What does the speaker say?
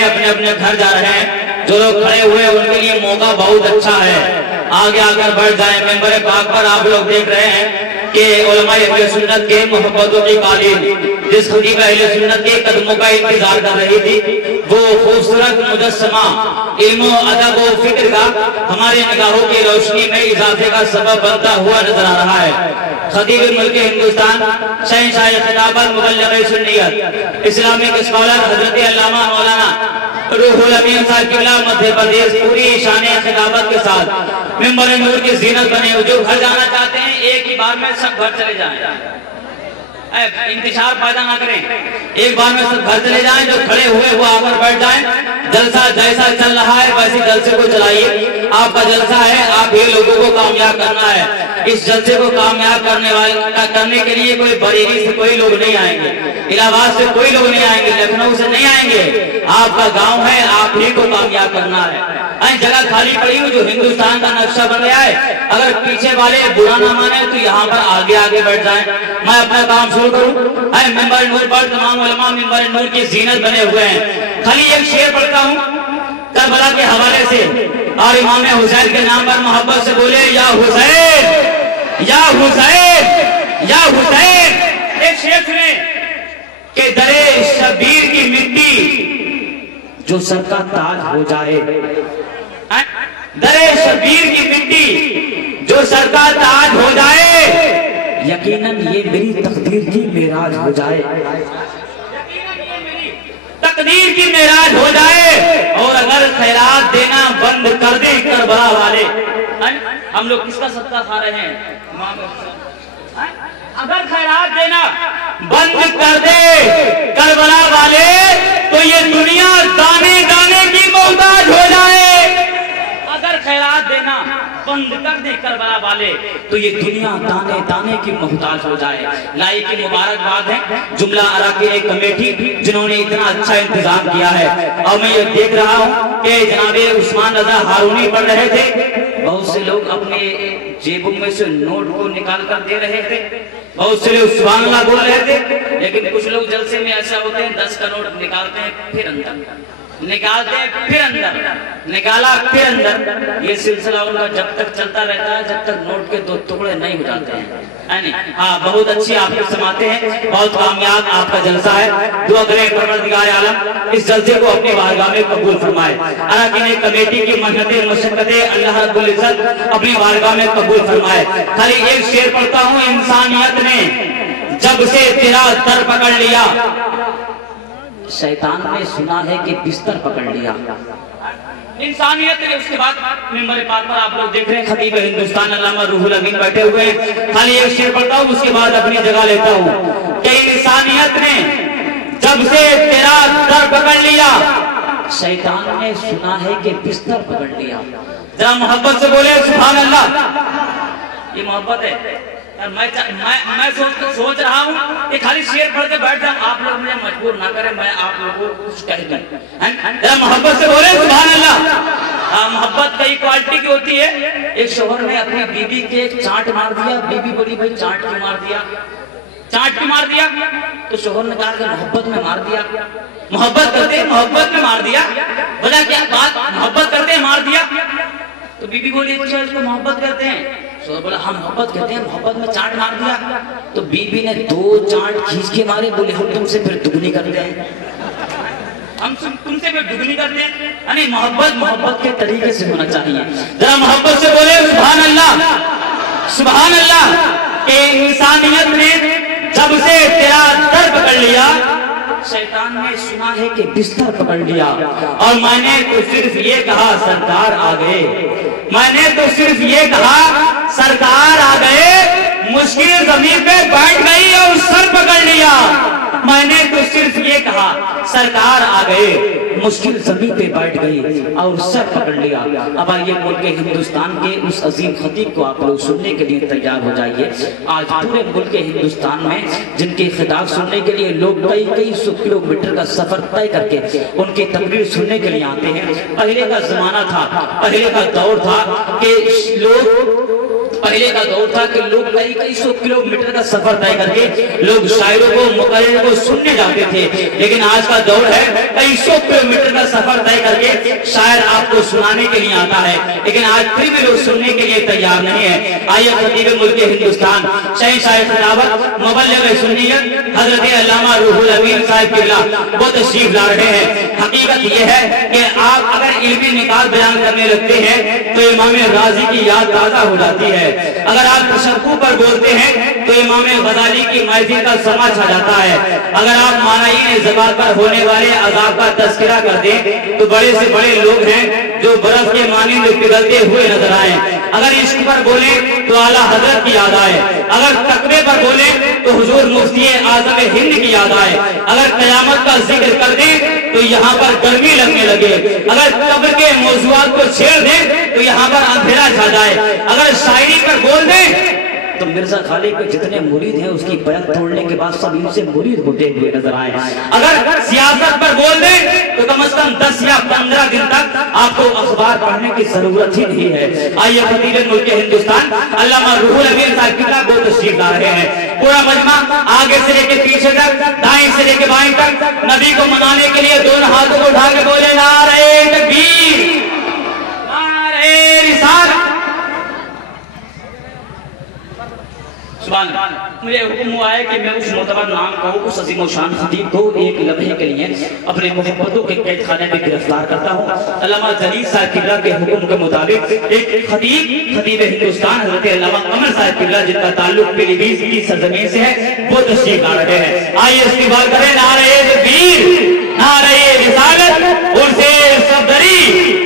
हैं, अपने अपने घर जा रहे हैं। जो लोग खड़े हुए हैं उनके लिए मौका बहुत अच्छा है, आगे आकर बढ़ जाएं। मेंबर पाक पर आप लोग देख रहे हैं कि उलमाए अहले सुन्नत के मोहब्बतों की कालीन जिस खतीब अहले सुन्नत के कदमों का इंतजार कर रही थी, वो खूबसूरत मुजस्समा इल्म अदब व फिक्र का हमारे निगाहों की रोशनी में इजाफे का सबब बनता हुआ नजर आ रहा है। खतीब मुल्क हिंदुस्तान, शहंशाह खिताबत, मुबल्लिग सुन्नियत, इस्लामिक स्कॉलर हजरत अल्लामा मौलाना रूहुल अमीन साहब किबला मध्य प्रदेश पूरी शान खिताबत के साथ मिंबर नूर की जीनत बने। जो घर जाना चाहते हैं एक ही बार में सब घर चले जाएं, इंतजार पैदा ना करें, एक बार में सब घर चले जाएं। जो खड़े हुए वो आकर बैठ जाएं। जलसा जैसा चल रहा है वैसे जलसे को चलाइए। आपका जलसा है, आप ये लोगों को कामयाब करना है। इस जलसे को कामयाब करने के लिए कोई बरेली से कोई लोग नहीं आएंगे, इलाहाबाद से कोई लोग नहीं आएंगे, लखनऊ से नहीं आएंगे। आपका गांव है, आप ही को कामयाब करना है। जगह खाली पड़ी हुई जो हिंदुस्तान का नक्शा बन गया है, अगर पीछे वाले बुरा ना माने तो यहाँ पर आगे आगे बैठ जाएं। मैं अपना काम शुरू करूं। मिंबर नूर पर तमाम उलमा मिंबर नूर की जीनत बने हुए हैं। खाली एक शेर पढ़ता हूँ करबला के हवाले से, और इमाम हुसैन के नाम पर मोहब्बत से बोले या हुसैन या हुसैन या हुसैन। एक शेर सुने कि दरे शबीर की मिट्टी जो सर का ताज हो जाए, दरे शबीर की मिट्टी जो सर का ताज हो जाए, यकीनन ये मेरी तकदीर की मेराज हो जाए, तकदीर की मेराज हो जाए। और अगर खैरात देना बंद कर दे करबला वाले, हम लोग किसका सत्ता खा रहे हैं? अगर खैरात देना बंद कर दे करबला वाले तो ये दुनिया दाने दाने की मोहताज हो जाए। अगर खैरात देना बंद कर दे करबला वाले तो ये दुनिया दाने दाने की मोहताज हो जाए। लाई की मुबारकबाद है जुमला अराकीन कमेटी जिन्होंने इतना अच्छा इंतजाम किया है। और मैं ये देख रहा हूँ कि जनाबे उस्मान रजा हारूनी पढ़ रहे थे, बहुत से लोग अपने जेबों में से नोट को निकाल कर दे रहे थे, बहुत से लोग सुभान अल्लाह बोल रहे थे। लेकिन कुछ लोग जलसे में ऐसा होते हैं 10 का नोट निकालते हैं फिर अंदर, निकालते हैं फिर अंदर, निकाला फिर अंदर। ये सिलसिला उनका जब तक चलता रहता है जब तक नोट के 2 टुकड़े नहीं हो जाते हैं। हाँ, बहुत अच्छी आपके समाते हैं, बहुत कामयाब आपका जलसा है। दुआ करें परवरदिगार आलम इस जलसे को अपनी बारगाह में कबूल फरमाए। अराकीन कमेटी की मेहनतें मशक्कतें अल्लाह रब्बुल इज्जत अपनी बारगाह में कबूल फरमाए। खाली एक शेर पढ़ता हूँ, इंसानियत ने जब से तेरा दर पकड़ लिया, शैतान ने सुना है कि बिस्तर पकड़ लिया। इंसानियत ने, उसके बाद मिंबर पाक पर आप लोग देख रहे हैं खतीब हिंदुस्तान अल्लामा रूहुल अमीन बैठे हुए हैं। खाली एक शेर पढ़ता हूँ उसके बाद अपनी जगह लेता हूँ कि इंसानियत ने जब से तेरा दर पकड़ लिया, शैतान ने सुना है कि बिस्तर पकड़ लिया। जरा मोहब्बत से बोले सुभान अल्लाह। ये मोहब्बत है। मैं सोच रहा हूँ कि खाली शेर पढ़ के बैठ जाऊं, आप लोग मुझे मजबूर ना करें, मैं आप लोगों को कुछ कह दूं। मोहब्बत से बोले सुभान अल्लाह। मोहब्बत कई क्वालिटी की होती है। एक शोहर ने अपनी बीबी के चांट मार दिया, बीबी बोली भाई चांट क्यों मार दिया, चांट क्यों मार दिया? तो शोहर ने कहा कि मोहब्बत में मार दिया। मोहब्बत करते मोहब्बत में मार दिया, बोला क्या बात, मोहब्बत करते मार दिया? तो बीबी बोली अच्छा इसको मोहब्बत करते हैं। शोहर बोला हम मोहब्बत कहते हैं, मोहब्बत में चांट मार दिया। तो बीबी ने 2 चांट खींच के मारे, बोले हम तुमसे फिर दुगनी करते हैं, हम तुमसे फिर दुगनी करते हैं। यानी मोहब्बत मोहब्बत के तरीके से होना चाहिए। जरा मोहब्बत से बोले सुभान अल्लाह सुभान अल्लाह। इंसानियत ने जब से तेरा दर पकड़ लिया, शैतान ने सुना है कि बिस्तर पकड़ लिया। और मैंने तो सिर्फ ये कहा सरकार आ गए, मैंने तो सिर्फ ये कहा सरकार आ गए, मुश्किल जमीन पे बैठ गई और सर पकड़ लिया। मैंने तो सिर्फ ये कहा सरकार आ गए, मुश्किल जमीन पे बैठ गई और सर पकड़ लिया। अब आइए मुल्क हिंदुस्तान के उस अजीम खतीब को आप लोग सुनने के लिए तैयार हो जाइए। आज पूरे मुल्क हिंदुस्तान में जिनके खिताब सुनने के लिए लोग कई कई 100 किलोमीटर का सफर तय करके उनकी तकरीर सुनने के लिए आते हैं। पहले का जमाना था, पहले का दौर था कि लोग पहले का दौर था कि लोग कई कई सौ किलोमीटर का सफर तय करके लोग शायरों को मुकर्रर को सुनने जाते थे, लेकिन आज का दौर है कई सौ किलोमीटर का सफर तय करके शायर आपको सुनाने के लिए आता है, लेकिन आज फिर भी लोग सुनने के लिए तैयार नहीं है। आइए खतीब मुल्क हिंदुस्तान शहंशाह खिलाफत मुबल्लिग सुन्नियत हजरत अल्लामा रूहुल अमीन साहब किबला वो तशरीफ ला रहे हैं। हकीकत ये है कि आप अगर इल्मी निकाल बयान करने लगते हैं तो इमाम राजी की याद ताजा हो जाती है, अगर आप तशक्कुर पर बोलते हैं तो इमाम गजाली की महफिल का समा छा जाता है, अगर आप मानाइन ज़बात पर होने वाले अजाब का तज़किरा कर दें तो बड़े से बड़े लोग हैं जो बर्फ के मानिंद पिघलते हुए नजर आए, अगर इश्क पर बोले तो आला हजरत की याद आए, अगर तकवे पर बोले तो हुजूर मुफ्ती आज़म हिंद की याद आए, अगर क़यामत का जिक्र कर दें तो यहाँ पर गर्मी लगने लगे, अगर कब्र के मौज़ूआत को छेड़ दें तो यहाँ पर अंधेरा छा जाए, अगर शायरी पर बोल दें तो मिर्जा खालिद के जितने मुरीद हैं उसकी बयान तोड़ने के बाद सब इनसे मुरीद होते हुए नजर आए, अगर सियासत पर बोल दें तो कम से कम 10 या 15 दिन तक आपको अखबार पढ़ने की जरूरत ही नहीं है। आइए खतीब मुल्क हिंदुस्तान अल्लामा रूहुल अमीन साहब किबला को तशरीफ ला रहे हैं। पूरा मजमा आगे से लेके पीछे तक, दाएं से लेके बाएं तक नबी को मनाने के लिए दोनों हाथों को उठा के बोले नारे तकबीर, नारे रिसालत। मुझे हुक्म हुआ है कि मैं उस मोतबर नाम को, उस अजीम शान खतीब को एक लम्हे के लिए अपने मोहब्बतों के कैद खाने में गिरफ्तार करता हूँ। अल्लामा जलील साहब किबला के हुक्म के मुताबिक एक खतीब हिंदुस्तान हज़रत अल्लामा कमर साहब किबला जिनका ताल्लुक पीलीभीत की सरजमीन से है वो तशरीफ ला रहे हैं। आइए इस्तेमाल करें नारे तकबीर, नारे रिसालत, उर्से सफदरी।